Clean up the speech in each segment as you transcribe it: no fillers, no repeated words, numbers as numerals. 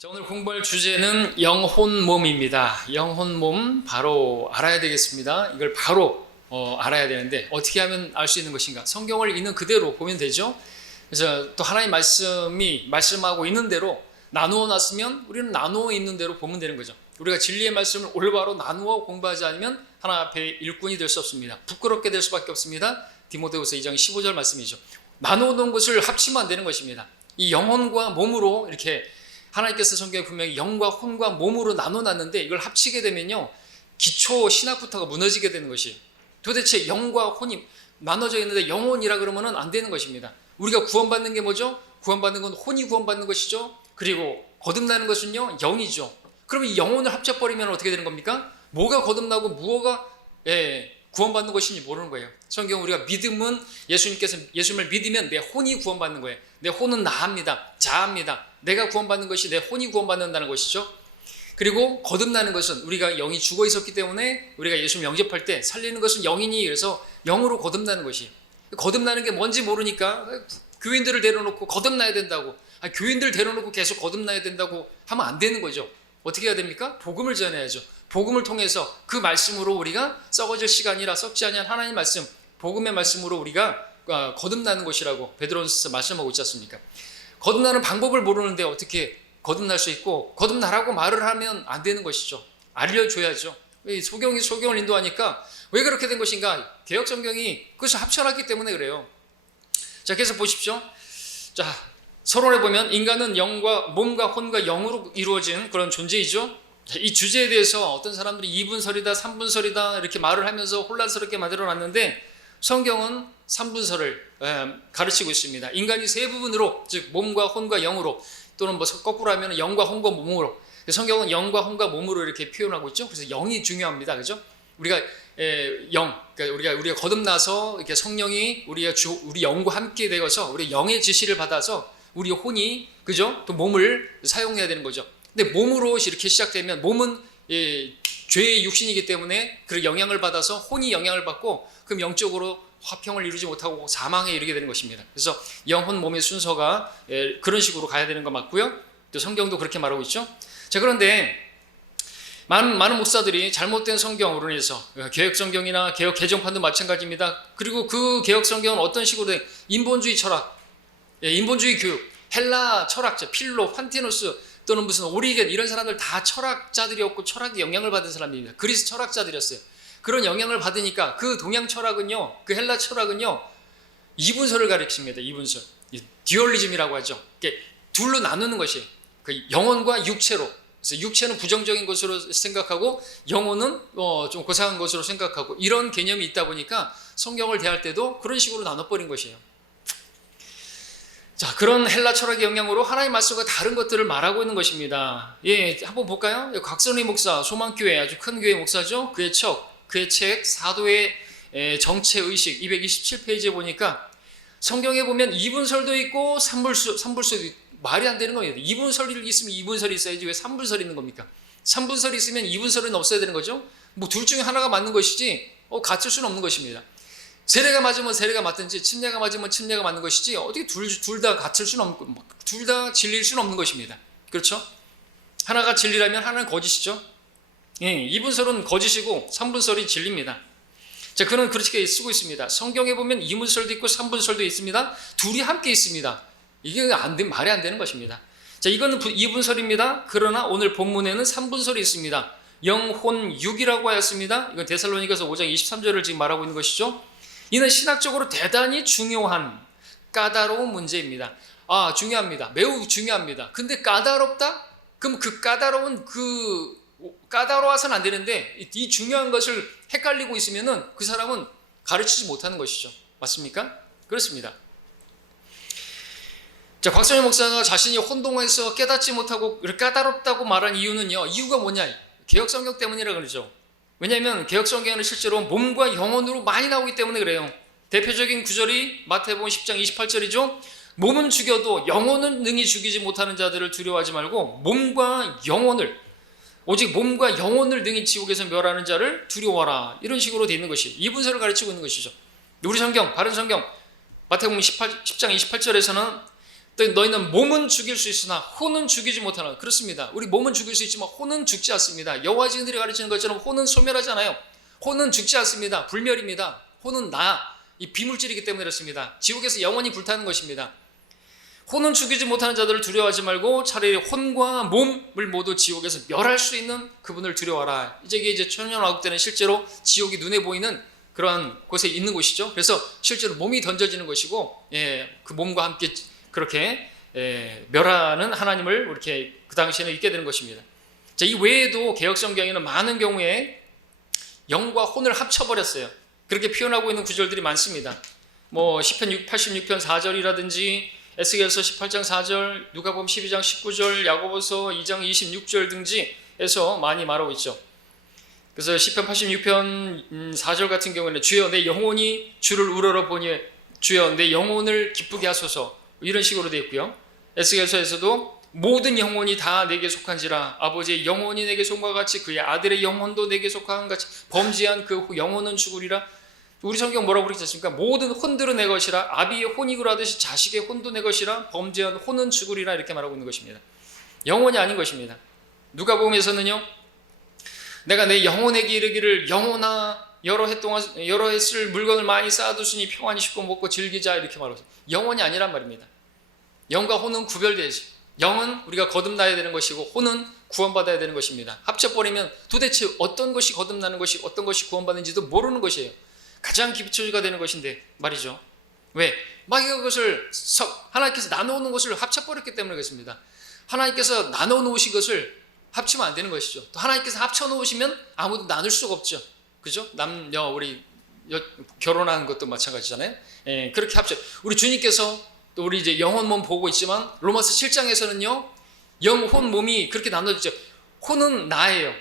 자, 오늘 공부할 주제는 영혼 몸입니다. 영혼 몸 바로 알아야 되겠습니다. 이걸 바로 알아야 되는데 어떻게 하면 알 수 있는 것인가? 성경을 있는 그대로 보면 되죠. 그래서 또 하나님 말씀이 말씀하고 있는 대로 나누어 놨으면 우리는 나누어 있는 대로 보면 되는 거죠. 우리가 진리의 말씀을 올바로 나누어 공부하지 않으면 하나 앞에 일꾼이 될 수 없습니다. 부끄럽게 될 수밖에 없습니다. 디모데후서 2장 15절 말씀이죠. 나누어 놓은 것을 합치면 안 되는 것입니다. 이 영혼과 몸으로 이렇게 하나님께서 성경에 분명히 영과 혼과 몸으로 나눠놨는데 이걸 합치게 되면요 기초 신학부터가 무너지게 되는 것이 도대체 영과 혼이 나눠져 있는데 영혼이라 그러면 안 되는 것입니다. 우리가 구원받는 게 뭐죠? 구원받는 건 혼이 구원받는 것이죠. 그리고 거듭나는 것은요 영이죠. 그러면 이 영혼을 합쳐버리면 어떻게 되는 겁니까? 뭐가 거듭나고 무엇가 구원받는 것인지 모르는 거예요. 성경 우리가 믿음은 예수님을 믿으면 내 혼이 구원받는 거예요. 내 혼은 나합니다. 자합니다. 내가 구원받는 것이 내 혼이 구원받는다는 것이죠. 그리고 거듭나는 것은 우리가 영이 죽어 있었기 때문에 우리가 예수님 영접할 때 살리는 것은 영이니 그래서 영으로 거듭나는 것이 거듭나는 게 뭔지 모르니까 교인들을 데려놓고 거듭나야 된다고 교인들 데려놓고 계속 거듭나야 된다고 하면 안 되는 거죠. 어떻게 해야 됩니까? 복음을 전해야죠. 복음을 통해서 그 말씀으로 우리가 썩어질 시간이라 썩지 아니한 하나님의 말씀 복음의 말씀으로 우리가 거듭나는 것이라고 베드로전서 말씀하고 있지 않습니까? 거듭나는 방법을 모르는데 어떻게 거듭날 수 있고 거듭나라고 말을 하면 안 되는 것이죠. 알려줘야죠. 소경을 인도하니까 왜 그렇게 된 것인가? 개역성경이 그것을 합쳐놨기 때문에 그래요. 자, 그래서 보십시오. 자, 서론에 보면 인간은 영과 몸과 혼과 영으로 이루어진 그런 존재이죠. 이 주제에 대해서 어떤 사람들이 2분설이다 3분설이다 이렇게 말을 하면서 혼란스럽게 만들어놨는데 성경은 3분설을 가르치고 있습니다. 인간이 세 부분으로 즉 몸과 혼과 영으로 또는 뭐 거꾸로 하면 영과 혼과 몸으로 성경은 영과 혼과 몸으로 이렇게 표현하고 있죠. 그래서 영이 중요합니다. 그죠? 우리가 그러니까 우리가 거듭나서 이렇게 성령이 우리 영과 함께 되어서 우리 영의 지시를 받아서 우리 혼이 그죠? 또 몸을 사용해야 되는 거죠. 근데 몸으로 이렇게 시작되면 몸은 죄의 육신이기 때문에 그 영향을 받아서 혼이 영향을 받고 그럼 영적으로 화평을 이루지 못하고 사망에 이르게 되는 것입니다. 그래서 영혼 몸의 순서가 그런 식으로 가야 되는 거 맞고요. 또 성경도 그렇게 말하고 있죠. 자, 그런데 많은 목사들이 잘못된 성경으로 인해서 개혁 성경이나 개혁 개정판도 마찬가지입니다. 그리고 그 개혁 성경은 어떤 식으로 된 인본주의 철학, 인본주의 교육, 헬라 철학자 필로, 판테노스 또는 무슨 오리겐 이런 사람들 다 철학자들이었고 철학의 영향을 받은 사람들입니다. 그리스 철학자들이었어요. 그런 영향을 받으니까 그 동양 철학은요, 그 헬라 철학은요, 이분설을 가르칩니다. 이분설, 듀얼리즘이라고 하죠. 둘로 나누는 것이 그 영혼과 육체로. 그래서 육체는 부정적인 것으로 생각하고 영혼은 좀 고상한 것으로 생각하고 이런 개념이 있다 보니까 성경을 대할 때도 그런 식으로 나눠버린 것이에요. 자, 그런 헬라 철학의 영향으로 하나님 말씀과 다른 것들을 말하고 있는 것입니다. 한번 볼까요? 곽선희 목사, 소망교회 아주 큰 교회 목사죠. 그의 책 사도의 정체의식 227페이지에 보니까 성경에 보면 이분설도 있고 삼분설도 있고 말이 안 되는 겁니다. 이분설이 있으면 이분설이 있어야지 왜 삼분설이 있는 겁니까? 삼분설이 있으면 이분설은 없어야 되는 거죠. 뭐 둘 중에 하나가 맞는 것이지 같을 수는 없는 것입니다. 세례가 맞으면 세례가 맞든지 침례가 맞으면 침례가 맞는 것이지 어떻게 둘 다 같을 수는 없고 둘 다 진리일 수는 없는 것입니다. 그렇죠? 하나가 진리라면 하나는 거짓이죠. 이분설은 거짓이고 삼분설이 진리입니다. 자, 그는 그렇게 쓰고 있습니다. 성경에 보면 이분설도 있고 삼분설도 있습니다. 둘이 함께 있습니다. 이게 말이 안 되는 것입니다. 자, 이거는 이분설입니다. 그러나 오늘 본문에는 삼분설이 있습니다. 영혼 육이라고 하였습니다. 이건 데살로니가서 5장 23절을 지금 말하고 있는 것이죠. 이는 신학적으로 대단히 중요한 까다로운 문제입니다. 중요합니다. 매우 중요합니다. 근데 까다롭다? 그럼 까다로워서는 안 되는데 이 중요한 것을 헷갈리고 있으면은 그 사람은 가르치지 못하는 것이죠. 맞습니까? 그렇습니다. 자, 곽선희 목사가 자신이 혼동해서 깨닫지 못하고 까다롭다고 말한 이유는요. 이유가 뭐냐? 개혁성경 때문이라 그러죠. 왜냐하면 개혁성경은 실제로 몸과 영혼으로 많이 나오기 때문에 그래요. 대표적인 구절이 마태복음 10장 28절이죠. 몸은 죽여도 영혼은 능히 죽이지 못하는 자들을 두려워하지 말고 오직 몸과 영혼을 능히 지옥에서 멸하는 자를 두려워하라. 이런 식으로 되어 있는 것이 이분설을 가르치고 있는 것이죠. 우리 성경, 바른 성경 마태복음 10장 28절에서는 또 너희는 몸은 죽일 수 있으나 혼은 죽이지 못하나. 그렇습니다. 우리 몸은 죽일 수 있지만 혼은 죽지 않습니다. 여호와 증인들이 가르치는 것처럼 혼은 소멸하잖아요. 혼은 죽지 않습니다. 불멸입니다. 혼은 이 비물질이기 때문에 그렇습니다. 지옥에서 영원히 불타는 것입니다. 혼은 죽이지 못하는 자들을 두려워하지 말고 차라리 혼과 몸을 모두 지옥에서 멸할 수 있는 그분을 두려워하라. 이제 천년왕국 때는 실제로 지옥이 눈에 보이는 그러한 곳에 있는 곳이죠. 그래서 실제로 몸이 던져지는 것이고, 그 몸과 함께 그렇게 멸하는 하나님을 이렇게 그 당시에는 있게 되는 것입니다. 자, 이 외에도 개역성경에는 많은 경우에 영과 혼을 합쳐버렸어요. 그렇게 표현하고 있는 구절들이 많습니다. 뭐 시편 86편 4절이라든지 에스겔서 18장 4절, 누가복음 12장 19절, 야고보서 2장 26절 등지에서 많이 말하고 있죠. 그래서 시편 86편 4절 같은 경우에는 주여 내 영혼이 주를 우러러 보니 주여 내 영혼을 기쁘게 하소서, 이런 식으로 되어 있고요. 에스겔서에서도 모든 영혼이 다 내게 속한지라 아버지의 영혼이 내게 속과 같이 그의 아들의 영혼도 내게 속한 같이 범죄한 그 영혼은 죽으리라. 우리 성경 뭐라고 그러지 않습니까? 모든 혼들은 내 것이라 아비의 혼이 그러하듯이 자식의 혼도 내 것이라 범죄한 혼은 죽으리라, 이렇게 말하고 있는 것입니다. 영혼이 아닌 것입니다. 누가복음에서는요, 내가 내 영혼에게 이르기를 영혼아 여러 해 쓸 물건을 많이 쌓아두시니 평안히 쉽고 먹고 즐기자, 이렇게 말하고 있어요. 영혼이 아니란 말입니다. 영과 혼은 구별되지. 영은 우리가 거듭나야 되는 것이고 혼은 구원받아야 되는 것입니다. 합쳐버리면 도대체 어떤 것이 거듭나는 것이 어떤 것이 구원받는지도 모르는 것이에요. 가장 기초가 되는 것인데 말이죠. 왜? 막 이것을 하나님께서 나눠놓은 것을 합쳐버렸기 때문에 그렇습니다. 하나님께서 나눠놓으신 것을 합치면 안 되는 것이죠. 또 하나님께서 합쳐놓으시면 아무도 나눌 수가 없죠. 그죠? 남녀 우리 결혼하는 것도 마찬가지잖아요. 그렇게 합쳐. 우리 주님께서 또 우리 이제 영혼 몸 보고 있지만 로마서 7장에서는요 영혼 몸이 그렇게 나눠지죠. 혼은 나예요.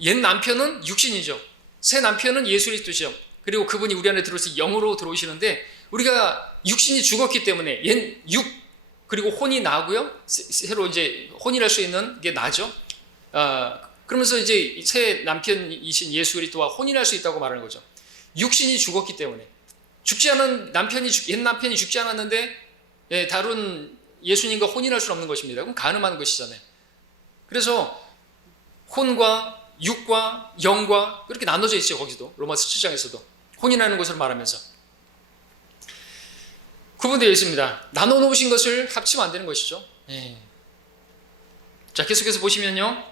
옛 남편은 육신이죠. 새 남편은 예수 그리스도시죠. 그리고 그분이 우리 안에 들어오셔서 영으로 들어오시는데 우리가 육신이 죽었기 때문에 옛 육 그리고 혼이 나고요. 새로 이제 혼이랄 수 있는 게 나죠. 그러면서 이제 새 남편이신 예수 그리스도와 혼인할 수 있다고 말하는 거죠. 육신이 죽었기 때문에 죽지 않은 옛 남편이 죽지 않았는데 다른 예수님과 혼인할 수는 없는 것입니다. 그럼 간음하는 것이잖아요. 그래서 혼과 육과 영과 그렇게 나눠져 있죠. 거기도 로마서 7장에서도 혼인하는 것을 말하면서 구분되어 있습니다. 나눠 놓으신 것을 합치면 안 되는 것이죠. 자, 계속해서 보시면요.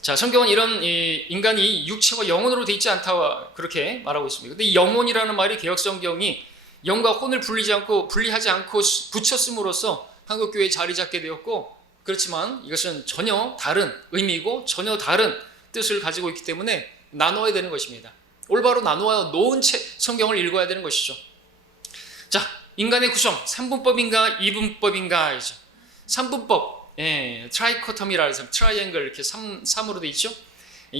자, 성경은 이런 인간이 육체와 영혼으로 되어 있지 않다 그렇게 말하고 있습니다. 근데 이 영혼이라는 말이 개역성경이 영과 혼을 분리하지 않고 붙였음으로써 한국교회에 자리 잡게 되었고, 그렇지만 이것은 전혀 다른 의미이고 전혀 다른 뜻을 가지고 있기 때문에 나눠야 되는 것입니다. 올바로 나누어 놓은 성경을 읽어야 되는 것이죠. 자, 인간의 구성 3분법인가 2분법인가 이죠. 3분법, 트라이코토미라 해서 트라이앵글 이렇게 3으로 돼 있죠.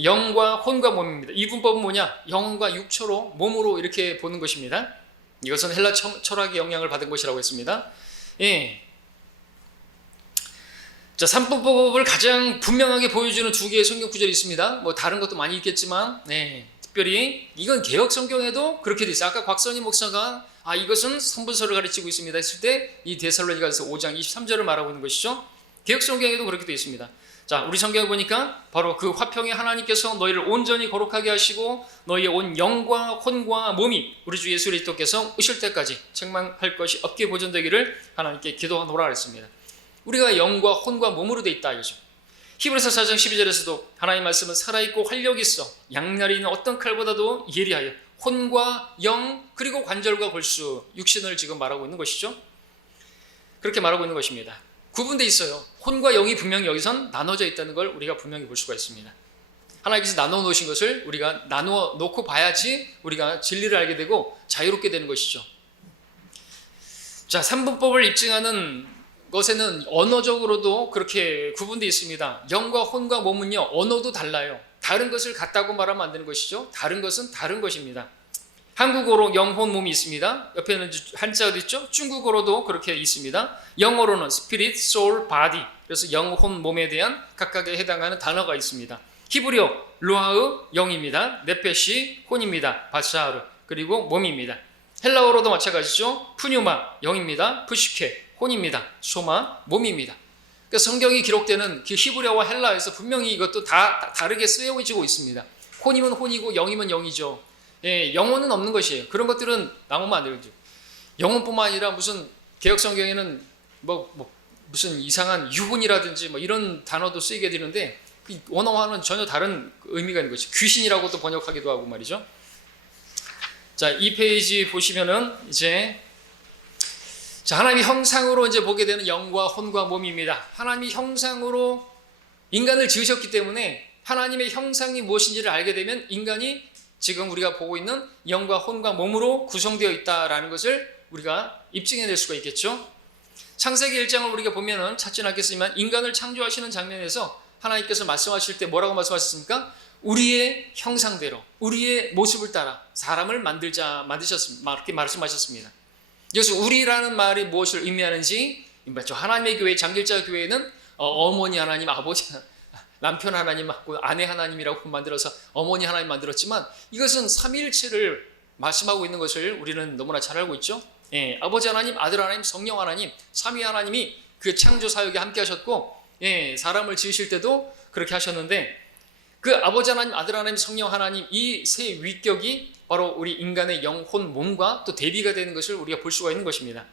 영과 혼과 몸입니다. 2분법은 뭐냐? 영과 육체로 몸으로 이렇게 보는 것입니다. 이것은 헬라 철학의 영향을 받은 것이라고 했습니다. 자, 3분법을 가장 분명하게 보여주는 두 개의 성경 구절이 있습니다. 뭐 다른 것도 많이 있겠지만, 특별히 이건 개역 성경에도 그렇게 돼 있어요. 아까 곽선희 목사가 이것은 성분서를 가르치고 있습니다 했을 때 이 데살로니가서 5장 23절을 말하고 있는 것이죠. 개역 성경에도 그렇게 되어 있습니다. 자, 우리 성경을 보니까 바로 그 화평의 하나님께서 너희를 온전히 거룩하게 하시고 너희의 온 영과 혼과 몸이 우리 주 예수 그리스도께서 오실 때까지 책망할 것이 없게 보존되기를 하나님께 기도하노라 그랬습니다. 우리가 영과 혼과 몸으로 되어 있다 이거죠. 히브리서 4장 12절에서도 하나님 말씀은 살아있고 활력이 있어 양날이 있는 어떤 칼보다도 예리하여 혼과 영 그리고 관절과 골수 육신을 지금 말하고 있는 것이죠. 그렇게 말하고 있는 것입니다. 구분되어 있어요. 혼과 영이 분명히 여기선 나눠져 있다는 걸 우리가 분명히 볼 수가 있습니다. 하나님께서 나눠 놓으신 것을 우리가 나누어 놓고 봐야지 우리가 진리를 알게 되고 자유롭게 되는 것이죠. 자, 3분법을 입증하는 것에는 언어적으로도 그렇게 구분되어 있습니다. 영과 혼과 몸은요, 언어도 달라요. 다른 것을 같다고 말하면 안 되는 것이죠. 다른 것은 다른 것입니다. 한국어로 영, 혼, 몸이 있습니다. 옆에는 한자어도 있죠. 중국어로도 그렇게 있습니다. 영어로는 spirit, soul, body. 그래서 영, 혼, 몸에 대한 각각에 해당하는 단어가 있습니다. 히브리어 루아흐 영입니다. 네페시 혼입니다. 바샤르 그리고 몸입니다. 헬라어로도 마찬가지죠. 푸뉴마 영입니다. 푸시케 혼입니다. 소마, 몸입니다. 그러니까 성경이 기록되는 그 히브리어와 헬라어에서 분명히 이것도 다 다르게 쓰여지고 있습니다. 혼이면 혼이고 영이면 영이죠. 예, 영혼은 없는 것이에요. 그런 것들은 나오면 안 되죠. 영혼뿐만 아니라 무슨 개역 성경에는 무슨 이상한 유혼이라든지 뭐 이런 단어도 쓰이게 되는데 그 원어와는 전혀 다른 의미가 있는 것이 귀신이라고도 번역하기도 하고 말이죠. 자, 이 페이지 보시면은 이제 하나님의 형상으로 이제 보게 되는 영과 혼과 몸입니다. 하나님의 형상으로 인간을 지으셨기 때문에 하나님의 형상이 무엇인지를 알게 되면 인간이 지금 우리가 보고 있는 영과 혼과 몸으로 구성되어 있다라는 것을 우리가 입증해낼 수가 있겠죠. 창세기 1장을 우리가 보면은 찾지는 않겠지만 인간을 창조하시는 장면에서 하나님께서 말씀하실 때 뭐라고 말씀하셨습니까? 우리의 형상대로 우리의 모습을 따라 사람을 만드셨습니다. 이렇게 말씀하셨습니다. 그래서 우리라는 말이 무엇을 의미하는지 맞죠? 하나님의 교회 장길자 교회는 어머니 하나님, 아버지 남편 하나님하고 아내 하나님이라고 만들어서 어머니 하나님 만들었지만 이것은 삼위일체를 말씀하고 있는 것을 우리는 너무나 잘 알고 있죠. 예, 아버지 하나님, 아들 하나님, 성령 하나님, 삼위 하나님이 그 창조 사역에 함께 하셨고 예, 사람을 지으실 때도 그렇게 하셨는데 그 아버지 하나님, 아들 하나님, 성령 하나님 이 세 위격이 바로 우리 인간의 영혼, 몸과 또 대비가 되는 것을 우리가 볼 수가 있는 것입니다.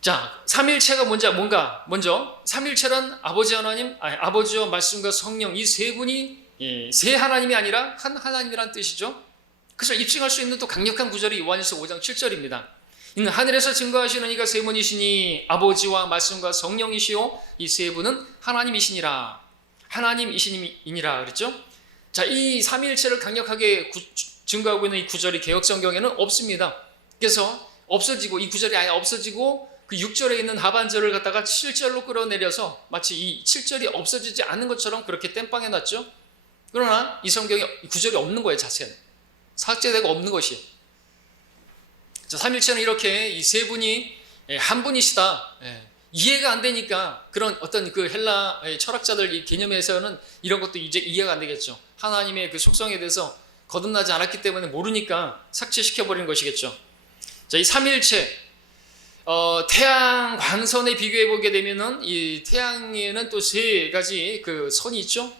자, 삼일체가 뭔가 먼저 삼일체란 아버지 하나님, 아버지와 말씀과 성령 이 세 분이 세 하나님이 아니라 한 하나님이란 뜻이죠. 그것을 입증할 수 있는 또 강력한 구절이 요한일서 5장 7절입니다. 이는 하늘에서 증거하시는 이가 세 분이시니 아버지와 말씀과 성령이시요 이 세 분은 하나님이시니라. 하나님이시니라 그랬죠. 자, 이 삼위일체를 강력하게 증거하고 있는 이 구절이 개역성경에는 없습니다. 그래서 없어지고 이 구절이 아예 없어지고 그 6절에 있는 하반절을 갖다가 7절로 끌어내려서 마치 이 7절이 없어지지 않는 것처럼 그렇게 땜빵해 놨죠. 그러나 이 성경에 구절이 없는 거예요. 자체는 삭제되고 없는 것이에요. 자, 삼일체는 이렇게 이 세 분이 한 분이시다. 이해가 안 되니까 그런 어떤 그 헬라 철학자들 이 개념에서는 이런 것도 이제 이해가 안 되겠죠. 하나님의 그 속성에 대해서 거듭나지 않았기 때문에 모르니까 삭제시켜버리는 것이겠죠. 자, 이 삼일체 태양 광선에 비교해 보게 되면은 이 태양에는 또 세 가지 그 선이 있죠.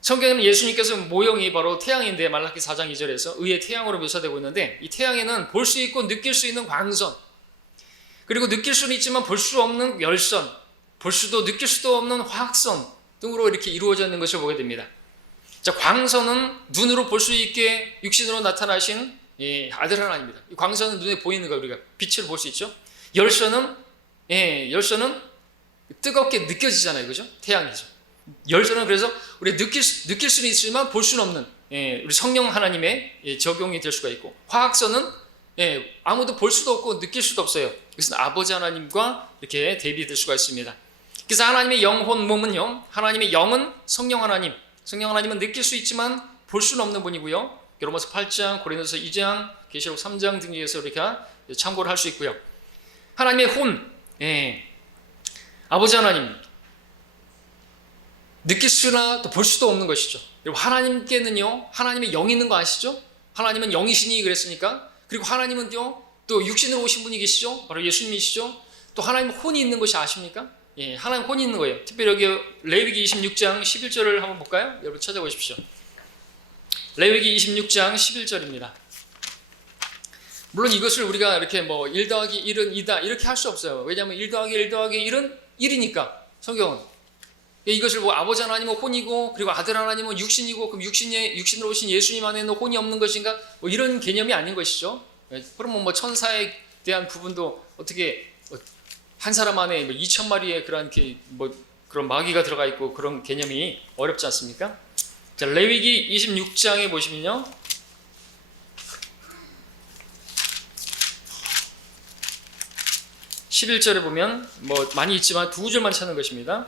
성경에는 예수님께서 모형이 바로 태양인데 말라기 4장 2절에서 의의 태양으로 묘사되고 있는데 이 태양에는 볼 수 있고 느낄 수 있는 광선 그리고 느낄 수는 있지만 볼 수 없는 열선 볼 수도 느낄 수도 없는 화학선 등으로 이렇게 이루어져 있는 것을 보게 됩니다. 자, 광선은 눈으로 볼 수 있게 육신으로 나타나신 아들 하나님입니다. 이 광선은 눈에 보이는 거 우리가 빛을 볼 수 있죠. 열선은 뜨겁게 느껴지잖아요, 그죠? 태양이죠. 열선은 그래서 우리 느낄 수는 있지만 볼 수는 없는 우리 성령 하나님의 적용이 될 수가 있고 화학선은 아무도 볼 수도 없고 느낄 수도 없어요. 그것은 아버지 하나님과 이렇게 대비될 수가 있습니다. 그래서 하나님의 영혼 몸은요, 하나님의 영은 성령 하나님은 느낄 수 있지만 볼 수는 없는 분이고요. 로마서 8장, 고린도서 2장, 계시록 3장 등에서 우리가 참고를 할 수 있고요. 하나님의 혼, 아버지 하나님 느낄 수나 또 볼 수도 없는 것이죠. 그리고 하나님께는요, 하나님의 영이 있는 거 아시죠? 하나님은 영이시니 그랬으니까. 그리고 하나님은요, 또 육신으로 오신 분이 계시죠? 바로 예수님이시죠? 또 하나님 혼이 있는 것이 아십니까? 하나님 혼이 있는 거예요. 특별히 여기 레위기 26장 11절을 한번 볼까요? 여러분 찾아보십시오. 레위기 26장 11절입니다. 물론 이것을 우리가 이렇게 1 더하기 1은 2다 이렇게 할 수 없어요. 왜냐하면 1 더하기 1 더하기 1은 1이니까 성경은. 이것을 아버지 하나님은 혼이고 그리고 아들 하나님은 육신이고 그럼 육신으로 오신 예수님 안에는 혼이 없는 것인가? 이런 개념이 아닌 것이죠. 그러면 천사에 대한 부분도 어떻게 한 사람 안에 2,000마리의 그런 마귀가 들어가 있고 그런 개념이 어렵지 않습니까? 자, 레위기 26장에 보시면요. 11절에 보면 많이 있지만 두 구절만 찾는 것입니다.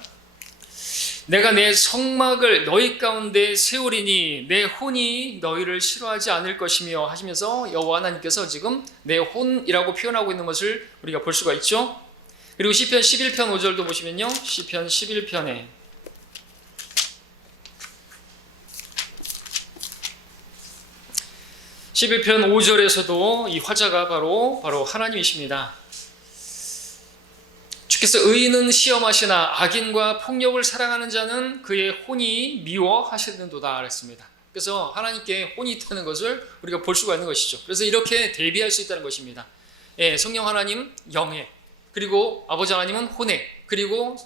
내가 내 성막을 너희 가운데 세우리니 내 혼이 너희를 싫어하지 않을 것이며 하시면서 여호와 하나님께서 지금 내 혼이라고 표현하고 있는 것을 우리가 볼 수가 있죠. 그리고 시편 11편 5절도 보시면요. 시편 11편에 시편 5절에서도 이 화자가 바로 하나님이십니다. 주께서 의인은 시험하시나 악인과 폭력을 사랑하는 자는 그의 혼이 미워하시는도다 그랬습니다. 그래서 하나님께 혼이 있다는 것을 우리가 볼 수가 있는 것이죠. 그래서 이렇게 대비할 수 있다는 것입니다. 예, 성령 하나님 영에, 그리고 아버지 하나님은 혼에, 그리고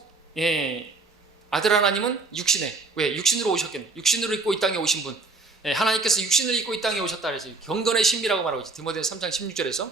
아들 하나님은 육신에. 왜? 육신으로 오셨겠네. 육신으로 입고 이 땅에 오신 분. 하나님께서 육신을 입고 이 땅에 오셨다 그랬죠. 경건의 신비라고 말하고 있죠. 디모데후서 3장 16절에서.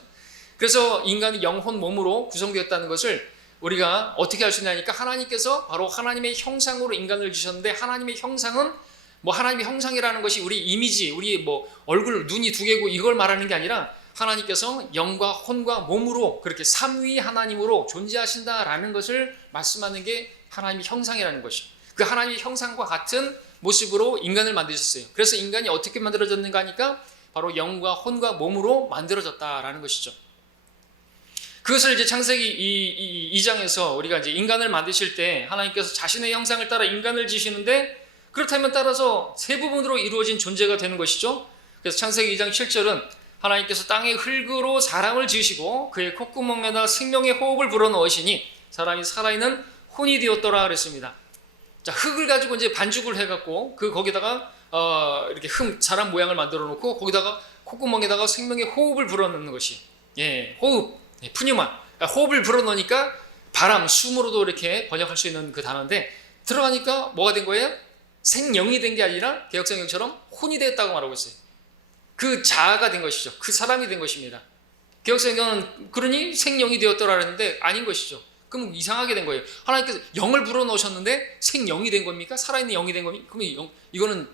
그래서 인간이 영혼 몸으로 구성되었다는 것을 우리가 어떻게 알 수 있냐니까 하나님께서 바로 하나님의 형상으로 인간을 주셨는데 하나님의 형상은 뭐 하나님의 형상이라는 것이 우리 이미지, 우리 뭐 얼굴, 눈이 두 개고 이걸 말하는 게 아니라 하나님께서 영과 혼과 몸으로 그렇게 삼위 하나님으로 존재하신다라는 것을 말씀하는 게 하나님의 형상이라는 것이죠. 그 하나님의 형상과 같은 모습으로 인간을 만드셨어요. 그래서 인간이 어떻게 만들어졌는가 하니까 바로 영과 혼과 몸으로 만들어졌다라는 것이죠. 그것을 이제 창세기 2장에서 우리가 이제 인간을 만드실 때 하나님께서 자신의 형상을 따라 인간을 지시는데 그렇다면 따라서 세 부분으로 이루어진 존재가 되는 것이죠. 그래서 창세기 2장 7절은 하나님께서 땅의 흙으로 사람을 지으시고 그의 콧구멍에다 생명의 호흡을 불어넣으시니 사람이 살아있는 혼이 되었더라 그랬습니다. 자, 흙을 가지고 이제 반죽을 해갖고 거기다가 이렇게 사람 모양을 만들어 놓고 거기다가 콧구멍에다가 생명의 호흡을 불어넣는 것이 호흡, 푸뉴마. 그러니까 호흡을 불어넣으니까 바람, 숨으로도 이렇게 번역할 수 있는 그 단어인데 들어가니까 뭐가 된 거예요? 생영이 된 게 아니라 개역성경처럼 혼이 됐다고 말하고 있어요. 그 자아가 된 것이죠. 그 사람이 된 것입니다. 개역성경은 그러니 생영이 되었더라 그랬는데 아닌 것이죠. 그럼 이상하게 된 거예요. 하나님께서 영을 불어넣으셨는데 생영이 된 겁니까? 살아있는 영이 된 겁니까? 그러면 이거는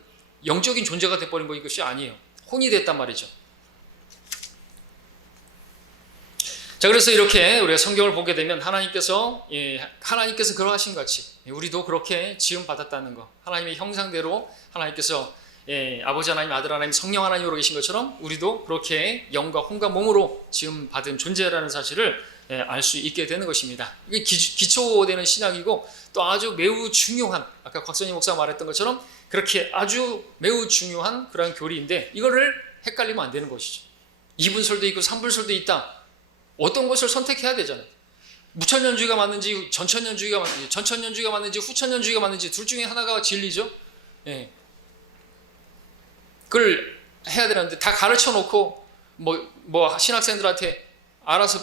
영적인 존재가 돼버린 것이 아니에요. 혼이 됐단 말이죠. 자, 그래서 이렇게 우리가 성경을 보게 되면 하나님께서 그러하신 같이 우리도 그렇게 지음 받았다는 거, 하나님의 형상대로 하나님께서 아버지 하나님, 아들 하나님, 성령 하나님으로 계신 것처럼 우리도 그렇게 영과 혼과 몸으로 지음 받은 존재라는 사실을 알 수 있게 되는 것입니다. 이게 기초되는 신학이고 또 아주 매우 중요한, 아까 곽선희 목사가 말했던 것처럼 그렇게 아주 매우 중요한 그런 교리인데 이거를 헷갈리면 안 되는 것이죠. 2분설도 있고 3분설도 있다. 어떤 것을 선택해야 되잖아요. 무천년주의가 맞는지 전천년주의가 맞는지 후천년주의가 맞는지 둘 중에 하나가 진리죠. 그걸 해야 되는데 다 가르쳐 놓고 뭐 신학생들한테 알아서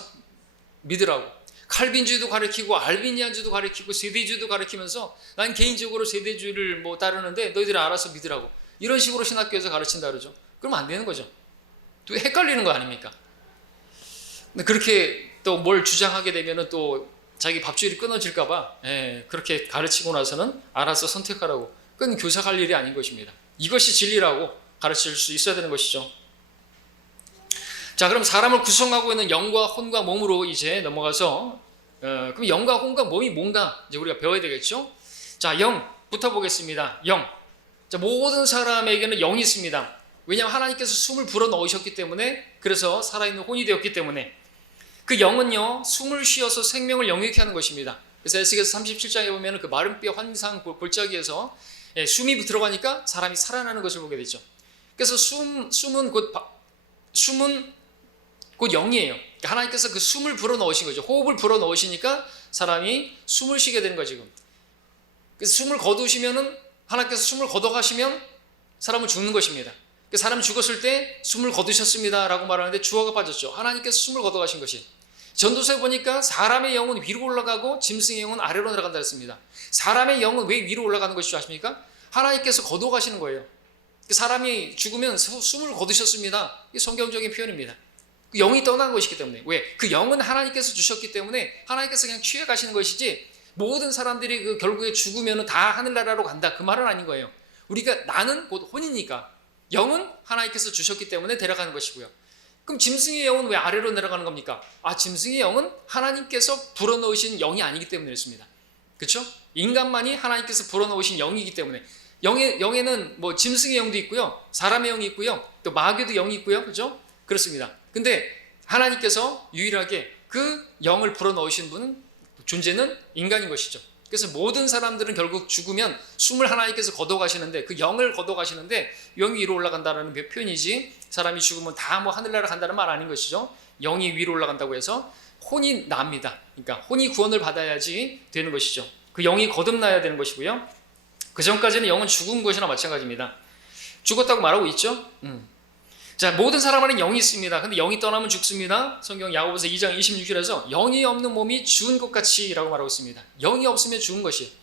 믿으라고. 칼빈주의도 가르치고 알비니안주의도 가르치고 세대주의도 가르치면서 난 개인적으로 세대주의를 뭐 따르는데 너희들이 알아서 믿으라고. 이런 식으로 신학교에서 가르친다 그러죠. 그러면 안 되는 거죠. 또 헷갈리는 거 아닙니까? 근데 그렇게 또 뭘 주장하게 되면은 또 자기 밥줄이 끊어질까봐 그렇게 가르치고 나서는 알아서 선택하라고. 그건 교사가 할 일이 아닌 것입니다. 이것이 진리라고 가르칠 수 있어야 되는 것이죠. 자, 그럼 사람을 구성하고 있는 영과 혼과 몸으로 이제 넘어가서 그럼 영과 혼과 몸이 뭔가 이제 우리가 배워야 되겠죠. 자, 영부터 보겠습니다. 영. 자, 모든 사람에게는 영이 있습니다. 왜냐하면 하나님께서 숨을 불어 넣으셨기 때문에, 그래서 살아있는 혼이 되었기 때문에 그 영은요 숨을 쉬어서 생명을 영육케 하는 것입니다. 그래서 에스겔서 37장에 보면 그 마른 뼈 환상 골짜기에서 숨이 들어가니까 사람이 살아나는 것을 보게 되죠. 그래서 숨은 곧 영이에요. 그러니까 하나님께서 그 숨을 불어 넣으신 거죠. 호흡을 불어 넣으시니까 사람이 숨을 쉬게 되는 거죠. 지금. 그래서 숨을 거두시면은 하나님께서 숨을 걷어가시면 사람은 죽는 것입니다. 사람이 죽었을 때 숨을 거두셨습니다 라고 말하는데 주어가 빠졌죠. 하나님께서 숨을 걷어가신 것이. 전도서에 보니까 사람의 영은 위로 올라가고 짐승의 영은 아래로 내려간다 했습니다. 사람의 영은 왜 위로 올라가는 것인지 아십니까? 하나님께서 거둬가시는 거예요. 사람이 죽으면 숨을 거두셨습니다. 이게 성경적인 표현입니다. 그 영이 떠난 것이기 때문에. 왜? 그 영은 하나님께서 주셨기 때문에 하나님께서 그냥 취해 가시는 것이지 모든 사람들이 결국에 죽으면 다 하늘나라로 간다 그 말은 아닌 거예요. 우리가 나는 곧 혼이니까 영은 하나님께서 주셨기 때문에 데려가는 것이고요. 그럼 짐승의 영은 왜 아래로 내려가는 겁니까? 짐승의 영은 하나님께서 불어넣으신 영이 아니기 때문에 그렇습니다. 그렇죠? 인간만이 하나님께서 불어넣으신 영이기 때문에 영에는 뭐 짐승의 영도 있고요, 사람의 영이 있고요, 또 마귀도 영이 있고요, 그렇죠? 그렇습니다. 근데 하나님께서 유일하게 그 영을 불어넣으신 분은 존재는 인간인 것이죠. 그래서 모든 사람들은 결국 죽으면 숨을 하나님께서 걷어가시는데 그 영을 걷어가시는데 영이 위로 올라간다는 표현이지 사람이 죽으면 다 뭐 하늘나라 간다는 말 아닌 것이죠. 영이 위로 올라간다고 해서 혼이 납니다. 그러니까 혼이 구원을 받아야지 되는 것이죠. 그 영이 거듭나야 되는 것이고요. 그 전까지는 영은 죽은 것이나 마찬가지입니다. 죽었다고 말하고 있죠. 자, 모든 사람 안에 영이 있습니다. 근데 영이 떠나면 죽습니다. 성경 야고보서 2장 26절에서 영이 없는 몸이 죽은 것 같이라고 말하고 있습니다. 영이 없으면 죽은 것이.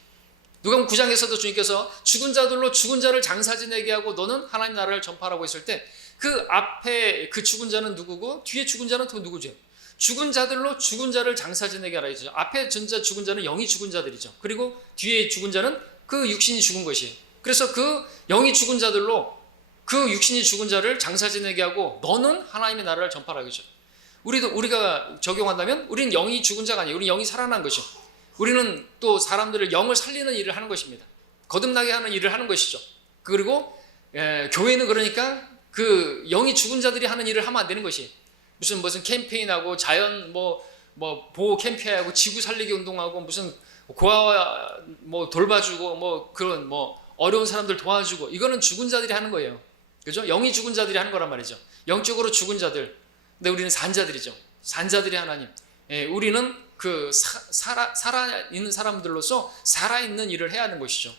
누가복음 9장에서도 주님께서 죽은 자들로 죽은 자를 장사 지내게 하고 너는 하나님 나라를 전파하라고 했을 때 그 앞에 그 죽은 자는 누구고 뒤에 죽은 자는 또 누구죠? 죽은 자들로 죽은 자를 장사 지내게 하라 했죠. 앞에 전자 죽은 자는 영이 죽은 자들이죠. 그리고 뒤에 죽은 자는 그 육신이 죽은 것이에요. 그래서 그 영이 죽은 자들로 그 육신이 죽은 자를 장사 지내게 하고 너는 하나님의 나라를 전파하라 그죠. 우리가 적용한다면 우리는 영이 죽은 자가 아니에요. 우리는 영이 살아난 것이죠. 우리는 또 사람들을 영을 살리는 일을 하는 것입니다. 거듭나게 하는 일을 하는 것이죠. 그리고 교회는 그러니까 그 영이 죽은 자들이 하는 일을 하면 안 되는 것이 무슨 캠페인하고 자연 보호 캠페인하고 지구 살리기 운동하고 무슨 고아 돌봐주고 그런 어려운 사람들 도와주고 이거는 죽은 자들이 하는 거예요. 그죠? 영이 죽은 자들이 하는 거란 말이죠. 영적으로 죽은 자들. 근데 우리는 산자들이죠. 산자들이 하나님. 우리는 그 살아있는 사람들로서 살아있는 일을 해야 하는 것이죠.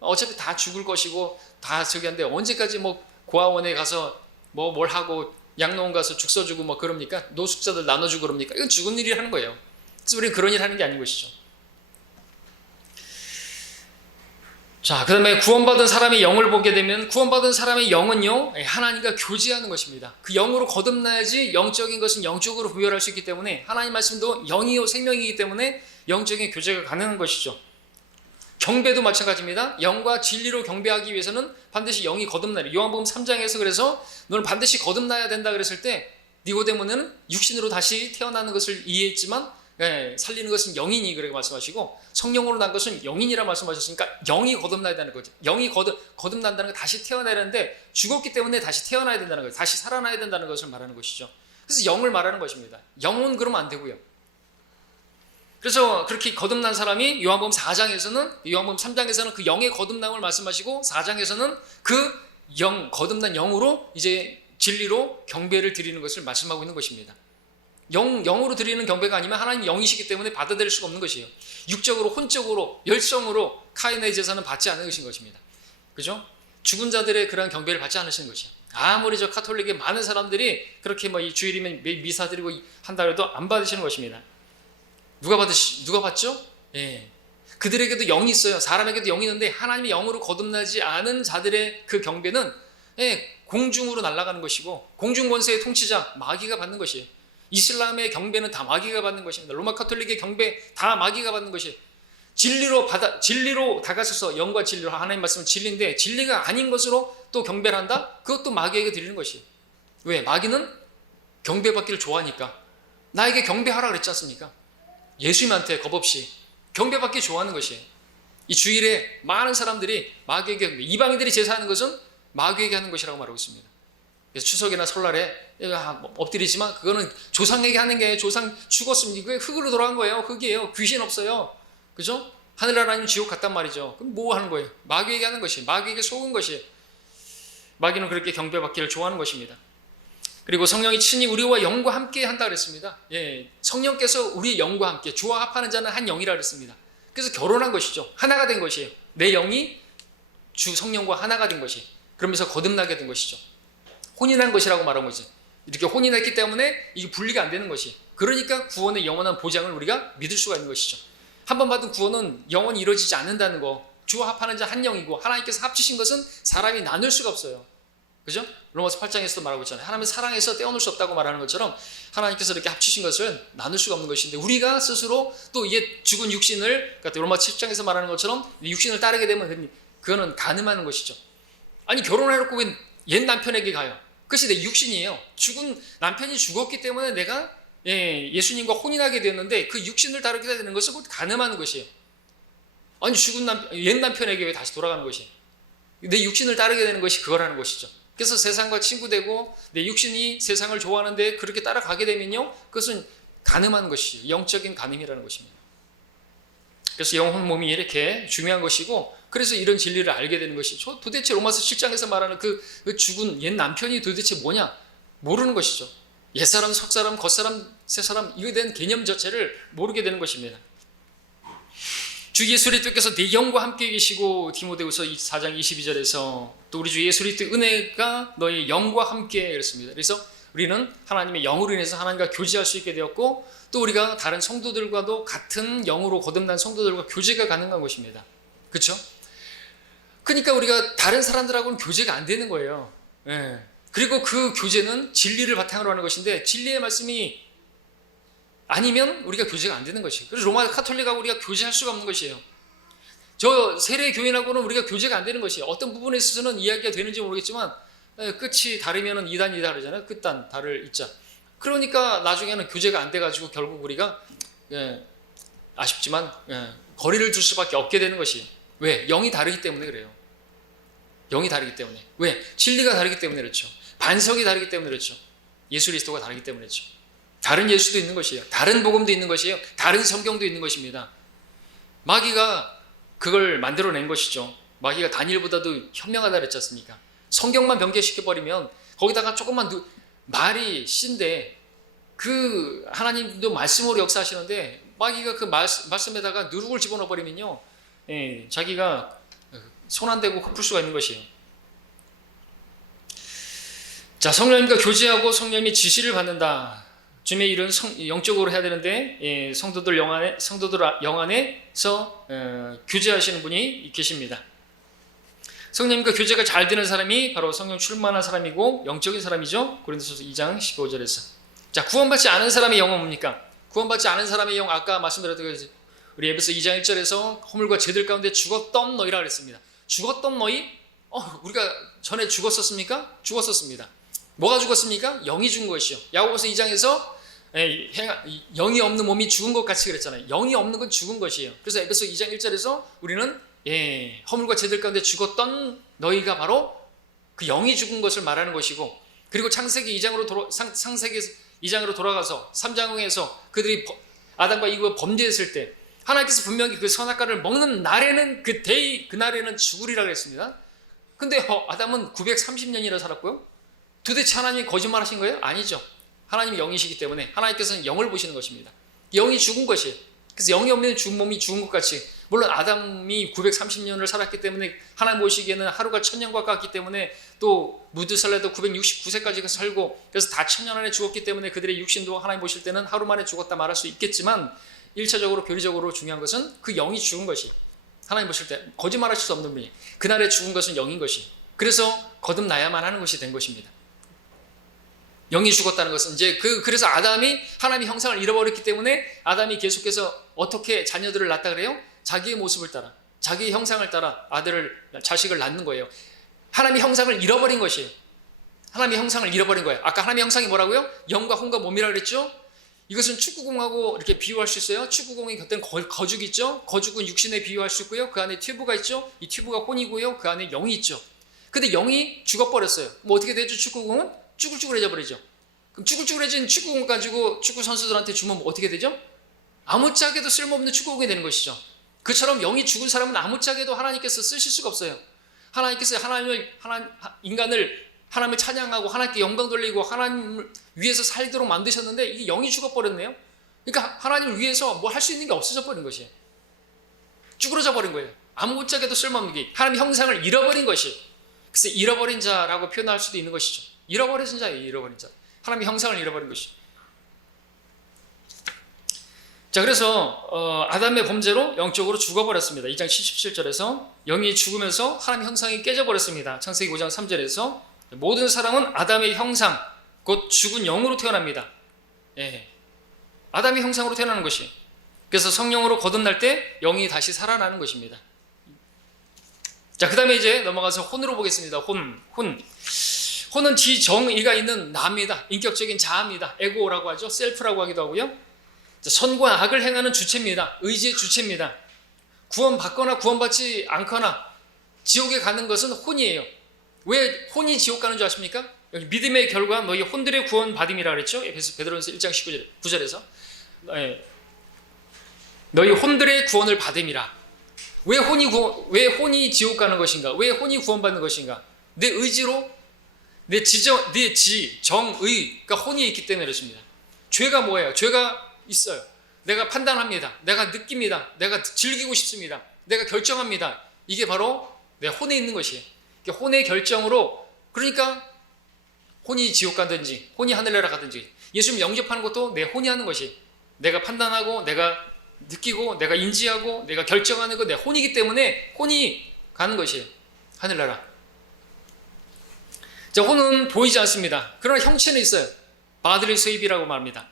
어차피 다 죽을 것이고 다 저기 한데 언제까지 고아원에 가서 뭘 하고 양농원 가서 죽 써주고 그럽니까? 노숙자들 나눠주고 그럽니까? 이건 죽은 일이 하는 거예요. 그래서 우리는 그런 일 하는 게 아닌 것이죠. 자, 그 다음에 구원받은 사람의 영을 보게 되면 구원받은 사람의 영은요 하나님과 교제하는 것입니다. 그 영으로 거듭나야지 영적인 것은 영적으로 구별할 수 있기 때문에 하나님 말씀도 영이요 생명이기 때문에 영적인 교제가 가능한 것이죠. 경배도 마찬가지입니다. 영과 진리로 경배하기 위해서는 반드시 영이 거듭나야 돼요. 요한복음 3장에서 그래서 너는 반드시 거듭나야 된다 그랬을 때 니고데모는 육신으로 다시 태어나는 것을 이해했지만 살리는 것은 영이니 그렇게 말씀하시고 성령으로 난 것은 영이니라 말씀하셨으니까 영이 거듭나야 되는 거죠. 영이 거듭난다는 건 다시 태어나야 되는데 죽었기 때문에 다시 태어나야 된다는 거예요. 다시 살아나야 된다는 것을 말하는 것이죠. 그래서 영을 말하는 것입니다. 영은 그러면 안 되고요. 그래서 그렇게 거듭난 사람이 요한복음 4장에서는 요한복음 3장에서는 그 영의 거듭남을 말씀하시고 4장에서는 그 거듭난 영으로 이제 진리로 경배를 드리는 것을 말씀하고 있는 것입니다. 영으로 드리는 경배가 아니면 하나님 영이시기 때문에 받아들일 수가 없는 것이에요. 육적으로 혼적으로 열성으로 카인의 제사는 받지 않은 것인 것입니다. 그죠? 죽은 자들의 그러한 경배를 받지 않으시는 것이에요. 아무리 카톨릭의 많은 사람들이 그렇게 이 주일이면 미사 드리고 한다 해도 안 받으시는 것입니다. 누가 받죠? 그들에게도 영이 있어요. 사람에게도 영이 있는데 하나님의 영으로 거듭나지 않은 자들의 그 경배는 공중으로 날아가는 것이고 공중 권세의 통치자 마귀가 받는 것이에요. 이슬람의 경배는 다 마귀가 받는 것입니다. 로마 카톨릭의 경배 다 마귀가 받는 것이에요. 진리로 다가서서 영과 진리로 하나님 말씀은 진리인데 진리가 아닌 것으로 또 경배를 한다? 그것도 마귀에게 드리는 것이에요. 왜? 마귀는 경배받기를 좋아하니까. 나에게 경배하라 그랬지 않습니까? 예수님한테 겁없이 경배받기 좋아하는 것이에요. 이 주일에 많은 사람들이 마귀에게 이방인들이 제사하는 것은 마귀에게 하는 것이라고 말하고 있습니다. 그래서 추석이나 설날에 엎드리지만 그거는 조상에게 하는 게 조상 죽었으면 그게 흙으로 돌아간 거예요. 흙이에요. 귀신 없어요. 그죠? 하늘나라님 지옥 갔단 말이죠. 그럼 뭐 하는 거예요? 마귀에게 하는 것이에요. 마귀에게 속은 것이에요. 마귀는 그렇게 경배받기를 좋아하는 것입니다. 그리고 성령이 친히 우리와 영과 함께 한다 그랬습니다. 성령께서 우리의 영과 함께 주와 합하는 자는 한 영이라 그랬습니다. 그래서 결혼한 것이죠. 하나가 된 것이에요. 내 영이 주 성령과 하나가 된 것이. 그러면서 거듭나게 된 것이죠. 혼인한 것이라고 말한 거지. 이렇게 혼인했기 때문에 이게 분리가 안 되는 것이. 그러니까 구원의 영원한 보장을 우리가 믿을 수가 있는 것이죠. 한 번 받은 구원은 영원히 이루어지지 않는다는 거. 주와 합하는 자 한 영이고 하나님께서 합치신 것은 사람이 나눌 수가 없어요. 그죠? 로마서 8장에서도 말하고 있잖아요. 하나님의 사랑에서 떼어놓을 수 없다고 말하는 것처럼 하나님께서 이렇게 합치신 것을 나눌 수가 없는 것인데 우리가 스스로 또 이게 죽은 육신을 그러니까 로마 7장에서 말하는 것처럼 육신을 따르게 되면 그거는 가늠하는 것이죠. 아니 결혼해놓고 왜 옛 남편에게 가요? 그것이 내 육신이에요. 죽은 남편이 죽었기 때문에 내가 예수님과 혼인하게 되었는데 그 육신을 따르게 되는 것은 곧 가늠하는 것이에요. 아니 죽은 옛 남편에게 왜 다시 돌아가는 것이? 내 육신을 따르게 되는 것이 그거라는 것이죠. 그래서 세상과 친구되고 내 육신이 세상을 좋아하는데 그렇게 따라가게 되면요 그것은 가늠하는 것이죠. 영적인 가늠이라는 것입니다. 그래서 영혼 몸이 이렇게 중요한 것이고 그래서 이런 진리를 알게 되는 것이죠. 도대체 로마서 7장에서 말하는 그 죽은 옛 남편이 도대체 뭐냐 모르는 것이죠. 옛사람, 석사람, 겉사람 새 사람, 이거에 대한 개념 자체를 모르게 되는 것입니다. 주 예수 그리스도께서 내 영과 함께 계시고 디모데후서 4장 22절에서 또 우리 주 예수 그리스도의 은혜가 너의 영과 함께 그랬습니다. 그래서 우리는 하나님의 영으로 인해서 하나님과 교제할 수 있게 되었고 또 우리가 다른 성도들과도 같은 영으로 거듭난 성도들과 교제가 가능한 것입니다. 그렇죠? 그러니까 우리가 다른 사람들하고는 교제가 안 되는 거예요. 예. 그리고 그 교제는 진리를 바탕으로 하는 것인데 진리의 말씀이 아니면 우리가 교제가 안 되는 것이에요. 그래서 로마 카톨릭하고 우리가 교제할 수가 없는 것이에요. 저 세례 교인하고는 우리가 교제가 안 되는 것이에요. 어떤 부분에 있어서는 이야기가 되는지 모르겠지만 끝이 다르면 이단이 다르잖아요. 끝단 다를 이자. 그러니까 나중에는 교제가 안 돼가지고 결국 우리가 아쉽지만 거리를 둘 수밖에 없게 되는 것이에요. 왜? 영이 다르기 때문에 그래요. 영이 다르기 때문에. 왜? 진리가 다르기 때문에 그렇죠. 반석이 다르기 때문에 그렇죠. 예수 그리스도가 다르기 때문에 그렇죠. 다른 예수도 있는 것이에요. 다른 복음도 있는 것이에요. 다른 성경도 있는 것입니다. 마귀가 그걸 만들어낸 것이죠. 마귀가 다니엘보다도 현명하다 그랬지 않습니까? 성경만 변개시켜버리면 거기다가 조금만 말이 씨인데 그 하나님도 말씀으로 역사하시는데 마귀가 그 말씀에다가 누룩을 집어넣어버리면요, 자기가 손 안 대고 갚을 수가 있는 것이에요. 자, 성령님과 교제하고 성령님이 지시를 받는다. 주님의 일은 영적으로 해야 되는데 성도들 영 안에서 교제하시는 분이 계십니다. 성령님과 교제가 잘 되는 사람이 바로 성령 충만한 사람이고 영적인 사람이죠. 고린도서 2장 15절에서. 자, 구원받지 않은 사람의 영은 뭡니까? 구원받지 않은 사람의 영, 아까 말씀드렸던 것이 우리 에베소 2장 1절에서 허물과 죄들 가운데 죽었던 너희라 그랬습니다. 죽었던 너희? 우리가 전에 죽었었습니까? 죽었었습니다. 뭐가 죽었습니까? 영이 죽은 것이요. 야고보서 2장에서 영이 없는 몸이 죽은 것 같이 그랬잖아요. 영이 없는 건 죽은 것이에요. 그래서 에베소 2장 1절에서 우리는 허물과 죄들 가운데 죽었던 너희가 바로 그 영이 죽은 것을 말하는 것이고, 그리고 창세기 2장으로 돌아가서 3장에서 그들이 아담과 이브가 범죄했을 때 하나님께서 분명히 그 선악과를 먹는 날에는 그날에는 죽으리라 그랬습니다. 근데 아담은 930년이나 살았고요. 도대체 하나님이 거짓말하신 거예요? 아니죠. 하나님이 영이시기 때문에 하나님께서는 영을 보시는 것입니다. 영이 죽은 것이에요. 그래서 영이 없는 죽은 몸이 죽은 것 같이, 물론 아담이 930년을 살았기 때문에 하나님 보시기에는 하루가 1000년과 같기 때문에, 또 무드살레도 969세까지 살고 그래서 다 1000년 안에 죽었기 때문에 그들의 육신도 하나님 보실 때는 하루 만에 죽었다 말할 수 있겠지만, 1차적으로 교리적으로 중요한 것은 그 영이 죽은 것이, 하나님 보실 때 거짓말하실 수 없는 분이 그날에 죽은 것은 영인 것이, 그래서 거듭나야만 하는 것이 된 것입니다. 영이 죽었다는 것은 이제 그래서 아담이 하나님의 형상을 잃어버렸기 때문에 아담이 계속해서 어떻게 자녀들을 낳았다 그래요? 자기의 모습을 따라, 자기의 형상을 따라 자식을 낳는 거예요. 하나님의 형상을 잃어버린 것이에요. 하나님의 형상을 잃어버린 거예요. 아까 하나님의 형상이 뭐라고요? 영과 혼과 몸이라 그랬죠? 이것은 축구공하고 이렇게 비유할 수 있어요. 축구공의 곁에는 거죽 있죠? 거죽은 육신에 비유할 수 있고요. 그 안에 튜브가 있죠? 이 튜브가 혼이고요. 그 안에 영이 있죠. 근데 영이 죽어버렸어요. 뭐 어떻게 되죠? 축구공은? 쭈글쭈글해져 버리죠. 그럼 쭈글쭈글해진 축구공 가지고 축구 선수들한테 주면 어떻게 되죠? 아무짝에도 쓸모없는 축구공이 되는 것이죠. 그처럼 영이 죽은 사람은 아무짝에도 하나님께서 쓰실 수가 없어요. 하나님께서 인간을 하나님을 찬양하고 하나님께 영광 돌리고 하나님을 위해서 살도록 만드셨는데 이게 영이 죽어버렸네요. 그러니까 하나님을 위해서 뭐 할 수 있는 게 없어져 버린 것이에요. 쭈그러져 버린 거예요. 아무짝에도 쓸모없는 게 하나님의 형상을 잃어버린 것이, 그래서 잃어버린 자라고 표현할 수도 있는 것이죠. 잃어버린 자예요. 잃어버린 자. 하나님의 형상을 잃어버린 것이. 자, 그래서 아담의 범죄로 영적으로 죽어버렸습니다. 2장 77절에서 영이 죽으면서 하나님의 형상이 깨져버렸습니다. 창세기 5장 3절에서 모든 사람은 아담의 형상, 곧 죽은 영으로 태어납니다. 아담의 형상으로 태어나는 것이. 그래서 성령으로 거듭날 때 영이 다시 살아나는 것입니다. 자, 그 다음에 이제 넘어가서 혼으로 보겠습니다. 혼은 지정의가 있는 나입니다. 인격적인 자아입니다. 에고라고 하죠. 셀프라고 하기도 하고요. 선과 악을 행하는 주체입니다. 의지의 주체입니다. 구원받거나 구원받지 않거나 지옥에 가는 것은 혼이에요. 왜 혼이 지옥 가는 줄 아십니까? 여기 믿음의 결과 너희 혼들의 구원받음이라 그랬죠. 베드로전서 1장 9절에서 너희 혼들의 구원을 받음이라. 왜 혼이 지옥 가는 것인가? 왜 혼이 구원받는 것인가? 내 의지로, 내 정의가 혼이 있기 때문에 그렇습니다. 죄가 뭐예요? 죄가 있어요. 내가 판단합니다. 내가 느낍니다. 내가 즐기고 싶습니다. 내가 결정합니다. 이게 바로 내 혼에 있는 것이에요. 혼의 결정으로, 그러니까 혼이 지옥 가든지 혼이 하늘나라 가든지 예수님 영접하는 것도 내 혼이 하는 것이, 내가 판단하고 내가 느끼고 내가 인지하고 내가 결정하는 거 내 혼이기 때문에 혼이 가는 것이에요. 하늘나라. 자, 혼은 보이지 않습니다. 그러나 형체는 있어요. 바들의 쇠입이라고 말합니다.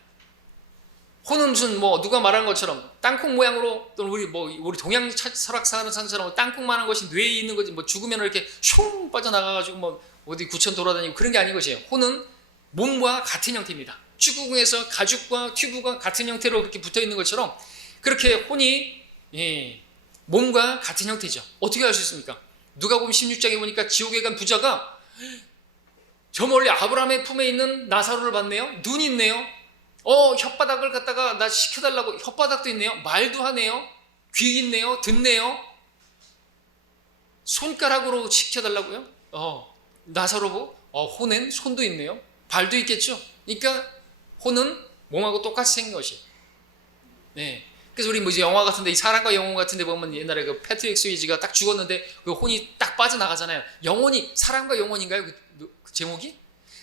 혼은 무슨 누가 말하는 것처럼 땅콩 모양으로, 또는 우리 동양 철학 사는 사람처럼 땅콩만한 것이 뇌에 있는 거지, 죽으면 이렇게 슝 빠져나가가지고 어디 구천 돌아다니고 그런 게 아닌 것이에요. 혼은 몸과 같은 형태입니다. 축구공에서 가죽과 튜브가 같은 형태로 그렇게 붙어 있는 것처럼 그렇게 혼이 몸과 같은 형태죠. 어떻게 알 수 있습니까? 누가복음 16장에 보니까 지옥에 간 부자가 저 멀리 아브라함의 품에 있는 나사로를 봤네요. 눈이 있네요. 혓바닥을 갖다가 나 시켜달라고, 혓바닥도 있네요. 말도 하네요. 귀 있네요. 듣네요. 손가락으로 시켜달라고요? 나사로 혼엔 손도 있네요. 발도 있겠죠. 그러니까 혼은 몸하고 똑같이 생긴 것이에요. 네. 그래서 우리 이제 영화 같은데, 이 사랑과 영혼 같은데 보면 옛날에 그 패트릭 스위지가 딱 죽었는데 그 혼이 딱 빠져나가잖아요. 영혼이 사랑과 영혼인가요? 그 제목이?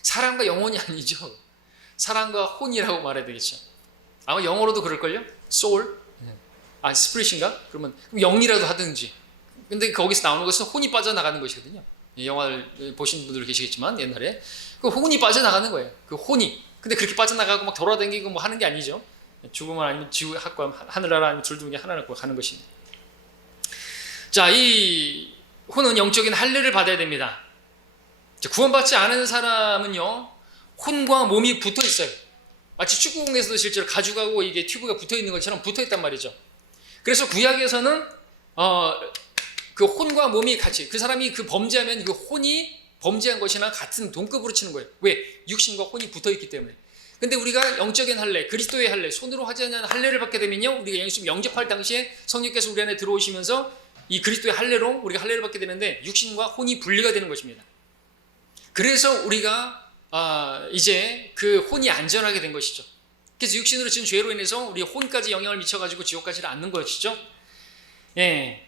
사랑과 영혼이 아니죠. 사랑과 혼이라고 말해야 되겠죠. 아마 영어로도 그럴걸요? soul? 스피릿인가? 그럼 영이라도 하든지. 근데 거기서 나오는 것은 혼이 빠져나가는 것이거든요. 영화를 보신 분들 계시겠지만 옛날에 그 혼이 빠져나가는 거예요. 그 혼이. 근데 그렇게 빠져나가고 막 돌아다니고 하는 게 아니죠. 죽으면 아니면 지옥과 하늘나라 아니면 둘 중에 하나를 가는 것입니다. 자, 이 혼은 영적인 할례를 받아야 됩니다. 구원받지 않은 사람은요, 혼과 몸이 붙어 있어요. 마치 축구공에서도 실제로 가죽하고 이게 튜브가 붙어 있는 것처럼 붙어 있단 말이죠. 그래서 구약에서는 그 혼과 몸이 같이, 그 사람이 그 범죄하면 그 혼이 범죄한 것이나 같은 동급으로 치는 거예요. 왜? 육신과 혼이 붙어 있기 때문에. 근데 우리가 영적인 할례, 그리스도의 할례, 손으로 하지 않는 할례를 받게 되면요, 우리가 예수님 영접할 당시에 성령께서 우리 안에 들어오시면서 이 그리스도의 할례로 우리가 할례를 받게 되는데 육신과 혼이 분리가 되는 것입니다. 그래서 우리가 이제 그 혼이 안전하게 된 것이죠. 그래서 육신으로 지은 죄로 인해서 우리 혼까지 영향을 미쳐가지고 지옥까지 않는 것이죠. 예.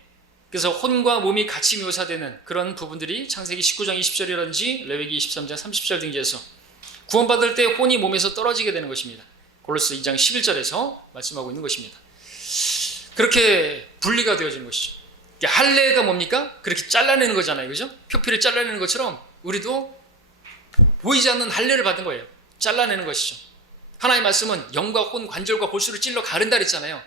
그래서 혼과 몸이 같이 묘사되는 그런 부분들이 창세기 19장 20절이라든지 레위기 23장 30절 등지에서 구원받을 때 혼이 몸에서 떨어지게 되는 것입니다. 골로새 2장 11절에서 말씀하고 있는 것입니다. 그렇게 분리가 되어지는 것이죠. 할례가 뭡니까? 그렇게 잘라내는 거잖아요. 그죠? 표피를 잘라내는 것처럼 우리도 보이지 않는 할례를 받은 거예요. 잘라내는 것이죠. 하나님의 말씀은 영과 혼, 관절과 골수를 찔러 가른다 그랬잖아요.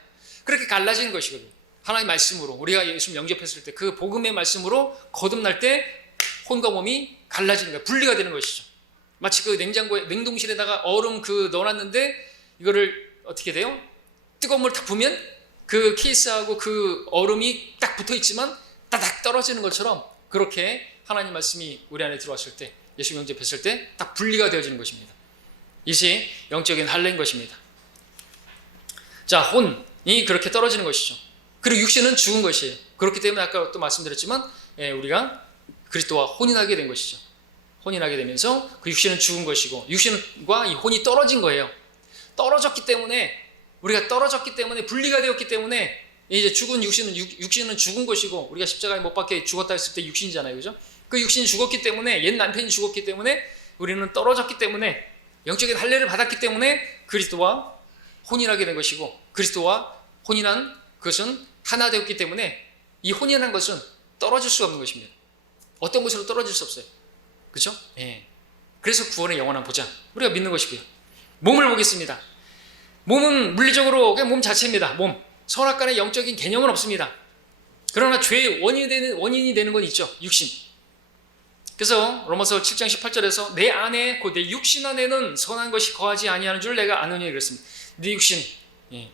그렇게 갈라지는 것이거든요. 하나님의 말씀으로, 우리가 예수님 영접했을 때 그 복음의 말씀으로 거듭날 때 혼과 몸이 갈라지는 거예요. 분리가 되는 것이죠. 마치 그 냉동실에다가 얼음 넣어놨는데 이거를 어떻게 돼요? 뜨거운 물 딱 부으면 그 케이스하고 그 얼음이 딱 붙어 있지만 따닥 떨어지는 것처럼, 그렇게 하나님 말씀이 우리 안에 들어왔을 때, 예수 영접했을 때 딱 분리가 되어지는 것입니다. 이것이 영적인 할례인 것입니다. 자, 혼이 그렇게 떨어지는 것이죠. 그리고 육신은 죽은 것이에요. 그렇기 때문에 아까 또 말씀드렸지만 우리가 그리스도와 혼인하게 된 것이죠. 혼인하게 되면서 그 육신은 죽은 것이고 육신과 이 혼이 떨어진 거예요. 떨어졌기 때문에, 우리가 떨어졌기 때문에, 분리가 되었기 때문에 이제 죽은 육신은 죽은 것이고, 우리가 십자가에 못 박혀 죽었다 했을 때 육신이잖아요. 그죠? 그 육신이 죽었기 때문에, 옛 남편이 죽었기 때문에 우리는 떨어졌기 때문에, 영적인 할례를 받았기 때문에 그리스도와 혼인하게 된 것이고, 그리스도와 혼인한 그것은 하나 되었기 때문에 이 혼인한 것은 떨어질 수가 없는 것입니다. 어떤 것으로 떨어질 수 없어요. 그렇죠? 예. 그래서 구원의 영원한 보장, 우리가 믿는 것이고요. 몸을 보겠습니다. 몸은 물리적으로 그냥 몸 자체입니다. 몸. 선악간의 영적인 개념은 없습니다. 그러나 죄의 원인이 되는 건 있죠. 육신. 그래서 로마서 7장 18절에서 내 안에, 곧 내 육신 안에는 선한 것이 거하지 아니하는 줄 내가 아느니 그랬습니다. 내 육신. 예.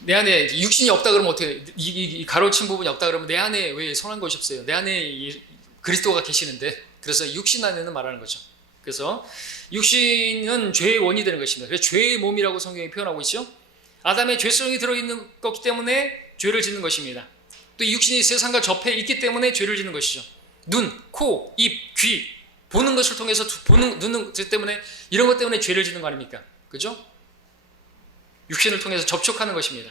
내 안에 육신이 없다 그러면 어떻게, 이 가로친 부분이 없다 그러면 내 안에 왜 선한 것이 없어요? 내 안에 그리스도가 계시는데. 그래서 육신 안에는 말하는 거죠. 그래서 육신은 죄의 원이 되는 것입니다. 그래서 죄의 몸이라고 성경이 표현하고 있죠. 아담의 죄성이 들어있는 거기 때문에 죄를 짓는 것입니다. 또 육신이 세상과 접해 있기 때문에 죄를 짓는 것이죠. 눈, 코, 입, 귀, 보는 것을 통해서 눈 때문에 이런 것 때문에 죄를 짓는 거 아닙니까? 그죠? 육신을 통해서 접촉하는 것입니다.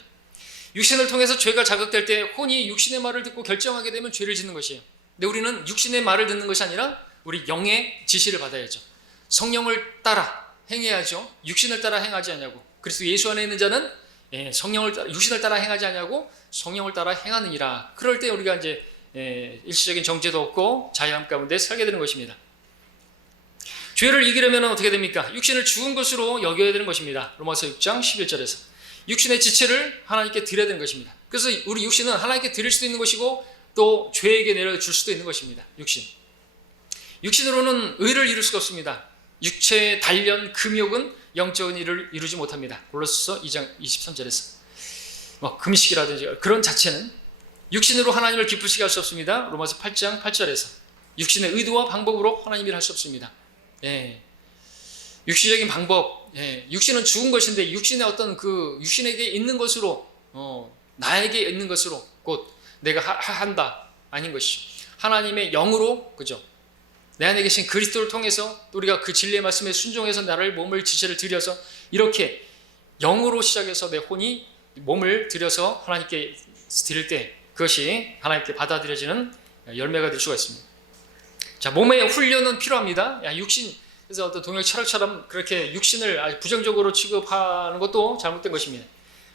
육신을 통해서 죄가 자극될 때 혼이 육신의 말을 듣고 결정하게 되면 죄를 짓는 것이에요. 근데 우리는 육신의 말을 듣는 것이 아니라 우리 영의 지시를 받아야죠. 성령을 따라 행해야죠. 육신을 따라 행하지 않냐고. 그래서 예수 안에 있는 자는 육신을 따라 행하지 않냐고 성령을 따라 행하느니라. 그럴 때 우리가 이제 일시적인 정죄도 없고 자유함 가운데 살게 되는 것입니다. 죄를 이기려면 어떻게 됩니까? 육신을 죽은 것으로 여겨야 되는 것입니다. 로마서 6장 11절에서 육신의 지체를 하나님께 드려야 되는 것입니다. 그래서 우리 육신은 하나님께 드릴 수도 있는 것이고 또 죄에게 내려줄 수도 있는 것입니다. 육신으로는 의를 이룰 수가 없습니다. 육체의 단련, 금욕은 영적인 일을 이루지 못합니다. 골로새서 2장 23절에서 금식이라든지 그런 자체는 육신으로 하나님을 기쁘시게 할 수 없습니다. 로마서 8장 8절에서 육신의 의도와 방법으로 하나님을 할 수 없습니다. 육신적인 방법, 육신은 죽은 것인데 육신의 어떤 그 육신에게 있는 것으로 나에게 있는 것으로 곧 내가 한다 아닌 것이죠. 하나님의 영으로, 그죠? 내 안에 계신 그리스도를 통해서 우리가 그 진리의 말씀에 순종해서 나를 몸을 지체를 드려서 이렇게 영으로 시작해서 내 혼이 몸을 들여서 하나님께 드릴 때 그것이 하나님께 받아들여지는 열매가 될 수가 있습니다. 자, 몸의 훈련은 필요합니다. 그래서 어떤 동양 철학처럼 그렇게 육신을 아주 부정적으로 취급하는 것도 잘못된 것입니다.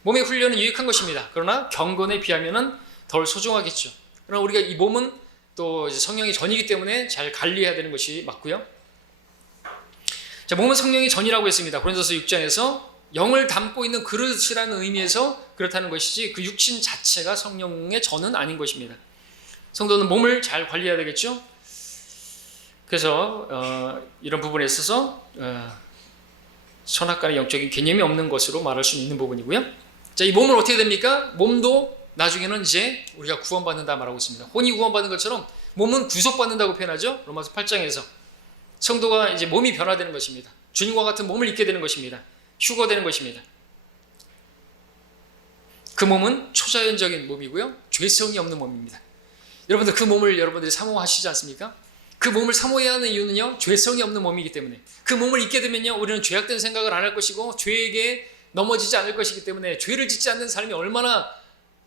몸의 훈련은 유익한 것입니다. 그러나 경건에 비하면은 덜 소중하겠죠. 그러나 우리가 이 몸은 또 성령의 전이기 때문에 잘 관리해야 되는 것이 맞고요. 자, 몸은 성령의 전이라고 했습니다. 고린도서 6장에서 영을 담고 있는 그릇이라는 의미에서 그렇다는 것이지 그 육신 자체가 성령의 전은 아닌 것입니다. 성도는 몸을 잘 관리해야 되겠죠. 그래서 이런 부분에 있어서 선악간의 영적인 개념이 없는 것으로 말할 수 있는 부분이고요. 자, 이 몸은 어떻게 됩니까? 몸도 나중에는 이제 우리가 구원받는다 말하고 있습니다. 혼이 구원받는 것처럼 몸은 구속받는다고 표현하죠. 로마서 8장에서 성도가 이제 몸이 변화되는 것입니다. 주님과 같은 몸을 입게 되는 것입니다. 휴거되는 것입니다. 그 몸은 초자연적인 몸이고요. 죄성이 없는 몸입니다. 여러분들 그 몸을 여러분들이 사모하시지 않습니까? 그 몸을 사모해야 하는 이유는요, 죄성이 없는 몸이기 때문에. 그 몸을 입게 되면요, 우리는 죄악된 생각을 안 할 것이고 죄에게 넘어지지 않을 것이기 때문에 죄를 짓지 않는 삶이 얼마나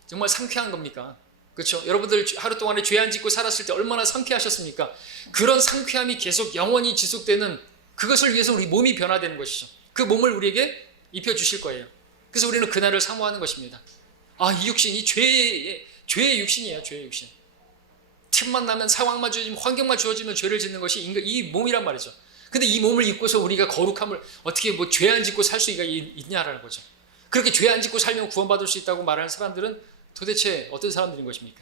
정말 상쾌한 겁니까? 그렇죠? 여러분들 하루 동안에 죄 안 짓고 살았을 때 얼마나 상쾌하셨습니까? 그런 상쾌함이 계속 영원히 지속되는 그것을 위해서 우리 몸이 변화되는 것이죠. 그 몸을 우리에게 입혀주실 거예요. 그래서 우리는 그날을 사모하는 것입니다. 이 육신이 죄의 육신이에요. 죄의 육신. 틈만 나면 상황만 주어지면 환경만 주어지면 죄를 짓는 것이 이 몸이란 말이죠. 근데 이 몸을 입고서 우리가 거룩함을 어떻게 죄 안 짓고 살 수가 있냐라는 거죠. 그렇게 죄 안 짓고 살면 구원받을 수 있다고 말하는 사람들은 도대체 어떤 사람들인 것입니까?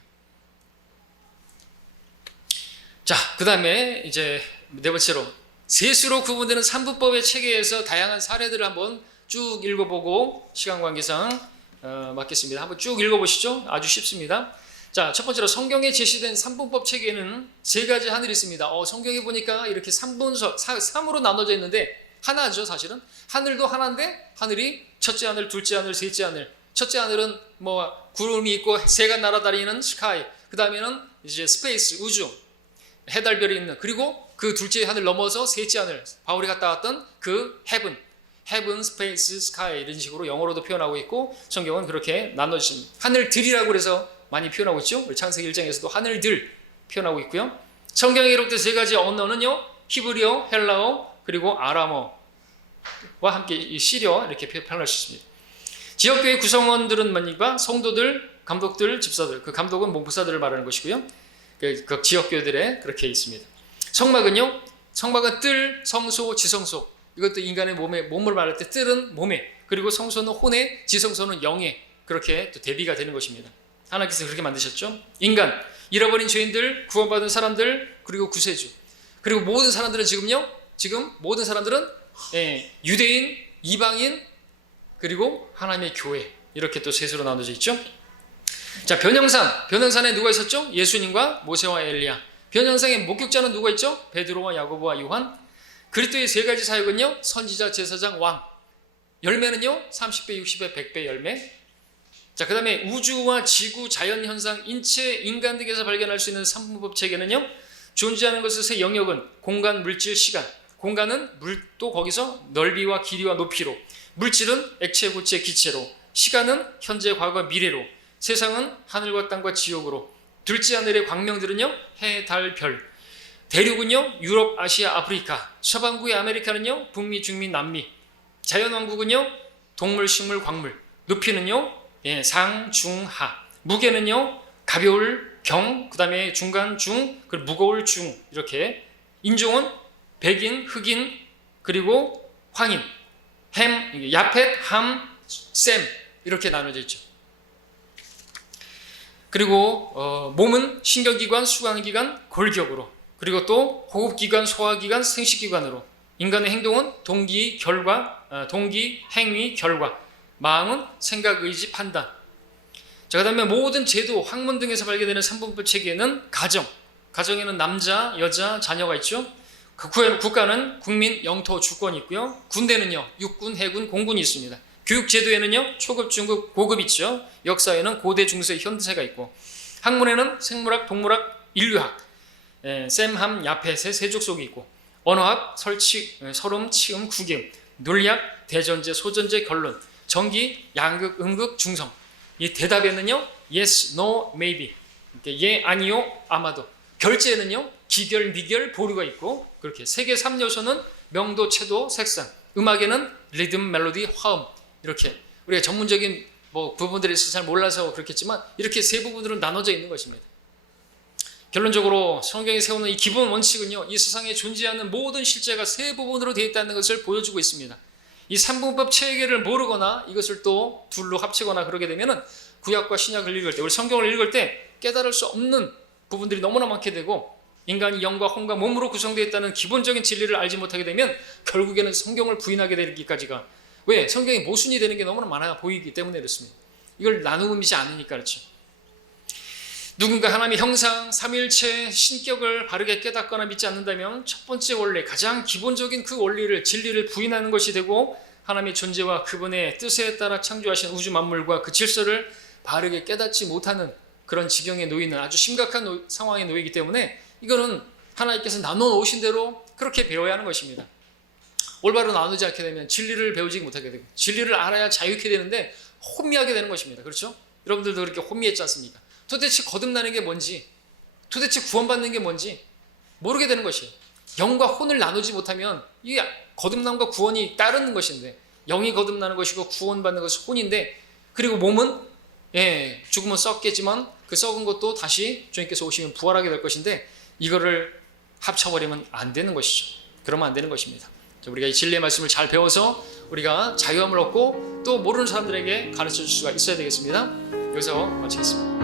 자, 그 다음에 이제 네 번째로 셋으로 구분되는 삼분법의 체계에서 다양한 사례들을 한번 쭉 읽어보고 시간 관계상 맞겠습니다. 한번 쭉 읽어보시죠. 아주 쉽습니다. 자, 첫 번째로 성경에 제시된 삼분법 체계는 세 가지 하늘이 있습니다. 성경에 보니까 이렇게 3으로 나눠져 있는데 하나죠, 사실은. 하늘도 하나인데 하늘이 첫째 하늘, 둘째 하늘, 셋째 하늘. 첫째 하늘은 구름이 있고 새가 날아다니는 스카이. 그 다음에는 이제 스페이스, 우주, 해달별이 있는. 그리고 그 둘째 하늘 넘어서 셋째 하늘, 바울이 갔다 왔던 그 헤븐, 스페이스, 스카이 이런 식으로 영어로도 표현하고 있고 성경은 그렇게 나눠집니다. 하늘들이라고 그래서 많이 표현하고 있죠. 우리 창세기 1장에서도 하늘들 표현하고 있고요. 성경에 기록된 세 가지 언어는요, 히브리어, 헬라어, 그리고 아람어와 함께 이 시리어 이렇게 표현할 수 있습니다. 지역교회 구성원들은 뭡니까? 성도들, 감독들, 집사들. 그 감독은 목사들을 말하는 것이고요. 그 지역교회들에 그렇게 있습니다. 성막은요, 성막은 뜰, 성소, 지성소. 이것도 인간의 몸을 말할 때 뜰은 몸에, 그리고 성소는 혼에, 지성소는 영에 그렇게 또 대비가 되는 것입니다. 하나님께서 그렇게 만드셨죠. 인간, 잃어버린 죄인들, 구원받은 사람들, 그리고 구세주. 그리고 모든 사람들은 지금 모든 사람들은 유대인, 이방인, 그리고 하나님의 교회. 이렇게 또 셋으로 나눠져 있죠. 자, 변형산에 누가 있었죠? 예수님과 모세와 엘리야. 변형산의 목격자는 누가 있죠? 베드로와 야고보와 요한. 그리스도의 세 가지 사역은요, 선지자, 제사장, 왕. 열매는요, 30배, 60배, 100배 열매. 자, 그 다음에 우주와 지구, 자연현상, 인체, 인간 등에서 발견할 수 있는 삼분법 체계는요, 존재하는 것의 영역은 공간, 물질, 시간. 공간은 물도 거기서 넓이와 길이와 높이로, 물질은 액체, 고체, 기체로, 시간은 현재, 과거, 미래로, 세상은 하늘과 땅과 지옥으로, 둘째 하늘의 광명들은요 해, 달, 별, 대륙은요 유럽, 아시아, 아프리카, 서반구의 아메리카는요 북미, 중미, 남미, 자연왕국은요 동물, 식물, 광물, 높이는요 상, 중, 하, 무게는요 가벼울, 경, 그 다음에 중간, 중, 그리고 무거울, 중, 이렇게. 인종은 백인, 흑인, 그리고 황인, 햄, 야펫, 함, 셈, 이렇게 나눠져 있죠. 그리고 몸은 신경기관, 수강기관, 골격으로, 그리고 또 호흡기관, 소화기관, 생식기관으로. 인간의 행동은 동기, 결과, 동기, 행위, 결과. 마음은 생각, 의지, 판단. 자, 그 다음에 모든 제도, 학문 등에서 발견되는 삼분법 체계는 가정에는 남자, 여자, 자녀가 있죠. 그 국가는 국민, 영토, 주권이 있고요. 군대는요 육군, 해군, 공군이 있습니다. 교육제도에는요 초급, 중급, 고급 있죠. 역사에는 고대, 중세, 현대사가 있고, 학문에는 생물학, 동물학, 인류학, 셈, 함, 야펫의 세족속이 있고, 언어학, 설음, 치음, 구계음, 논리학, 대전제, 소전제, 결론, 전기, 양극, 음극, 중성. 이 대답에는요 yes, no, maybe, 예, 아니요, 아마도. 결제에는요 기결, 미결, 보류가 있고, 그렇게 세계 3요소는 명도, 채도, 색상. 음악에는 리듬, 멜로디, 화음. 이렇게 우리가 전문적인 부분들에 있어서 잘 몰라서 그렇겠지만 이렇게 세 부분으로 나눠져 있는 것입니다. 결론적으로 성경이 세우는 이 기본 원칙은요 이 세상에 존재하는 모든 실제가 세 부분으로 되어 있다는 것을 보여주고 있습니다. 이 삼분법 체계를 모르거나 이것을 또 둘로 합치거나 그러게 되면은 구약과 신약을 읽을 때, 우리 성경을 읽을 때 깨달을 수 없는 부분들이 너무나 많게 되고, 인간이 영과 혼과 몸으로 구성되어 있다는 기본적인 진리를 알지 못하게 되면 결국에는 성경을 부인하게 되기까지가, 왜? 성경이 모순이 되는 게 너무나 많아 보이기 때문에 그렇습니다. 이걸 나누고 믿지 않으니까 그렇죠. 누군가 하나님의 형상, 삼위일체, 신격을 바르게 깨닫거나 믿지 않는다면 첫 번째 원리, 가장 기본적인 그 원리를, 진리를 부인하는 것이 되고, 하나님의 존재와 그분의 뜻에 따라 창조하신 우주 만물과 그 질서를 바르게 깨닫지 못하는 그런 지경에 놓이는 아주 심각한 상황에 놓이기 때문에 이거는 하나님께서 나눠 놓으신 대로 그렇게 배워야 하는 것입니다. 올바로 나누지 않게 되면 진리를 배우지 못하게 되고, 진리를 알아야 자유케 되는데 혼미하게 되는 것입니다. 그렇죠? 여러분들도 그렇게 혼미했지 않습니까? 도대체 거듭나는 게 뭔지, 도대체 구원받는 게 뭔지 모르게 되는 것이에요. 영과 혼을 나누지 못하면 이 거듭남과 구원이 따르는 것인데, 영이 거듭나는 것이고 구원받는 것은 혼인데, 그리고 몸은 죽으면 썩겠지만 그 썩은 것도 다시 주님께서 오시면 부활하게 될 것인데, 이거를 합쳐버리면 안 되는 것이죠. 그러면 안 되는 것입니다. 우리가 이 진리의 말씀을 잘 배워서 우리가 자유함을 얻고 또 모르는 사람들에게 가르쳐 줄 수가 있어야 되겠습니다. 여기서 마치겠습니다.